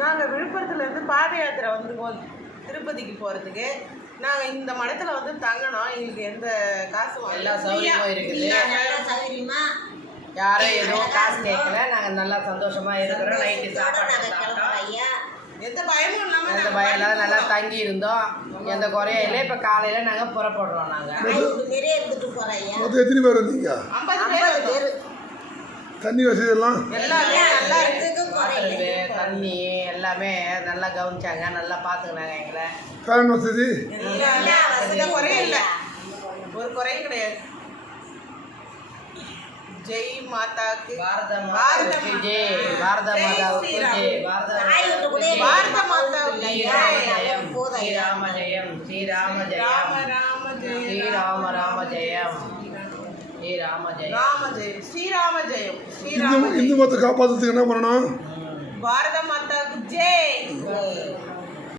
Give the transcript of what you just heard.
நாங்கள் விழுப்புரத்துலேருந்து பாத யாத்திரை வந்துருக்கோம் திருப்பதிக்கு போகிறதுக்கு. நாங்கள் இந்த மடத்தில் வந்து தங்கணும். எங்களுக்கு எந்த காசும் எல்லா சௌகரியமும் இருக்குது. சௌகரியமா யாரும் எதுவும் காசு கேட்கல. நாங்கள் நல்லா சந்தோஷமாக இருக்கிறோம். நைட்டு சாப்பாடு எந்த பயமும் இல்லாமல் எந்த பயம் இல்லாத நல்லா தங்கி இருந்தோம். எந்த குறையும் இல்லை. இப்போ காலையில் நாங்கள் புறப்படுறோம். நாங்கள் நிறைய இருந்துட்டு போகிறோம். மொத்தம் எத்தனை பேர் வந்தீங்க? 50 பேர். தண்ணி வசதி எல்லாம் எல்லாமே நல்லா இருக்கு. தண்ணி எல்லாமே நல்லா கவனிச்சாங்க. நல்லா பார்த்துக்கினாங்க எங்களை. கரண்ட் வசதி குறையும் இல்லை. ஒரு குறையும் கிடையாது. ஜெய் மாதாக்கு பாரத மாதாவுக்கு ஜெய். பாரத மாதாவுக்கு ஜெய். பாரத மாதாவுக்கு ஜெயம். ஸ்ரீராம ஜெயம். ஸ்ரீராம ஜெயம். ஸ்ரீராம ராம ஜெயம். ஸ்ரீராம ஜெயம். ராம ஜெயம். ஸ்ரீராம ஜெயம். இந்து மதத்தை காப்பாற்றுறதுக்கு என்ன பண்ணணும்? பாரத மாதாவுக்கு ஜெய்.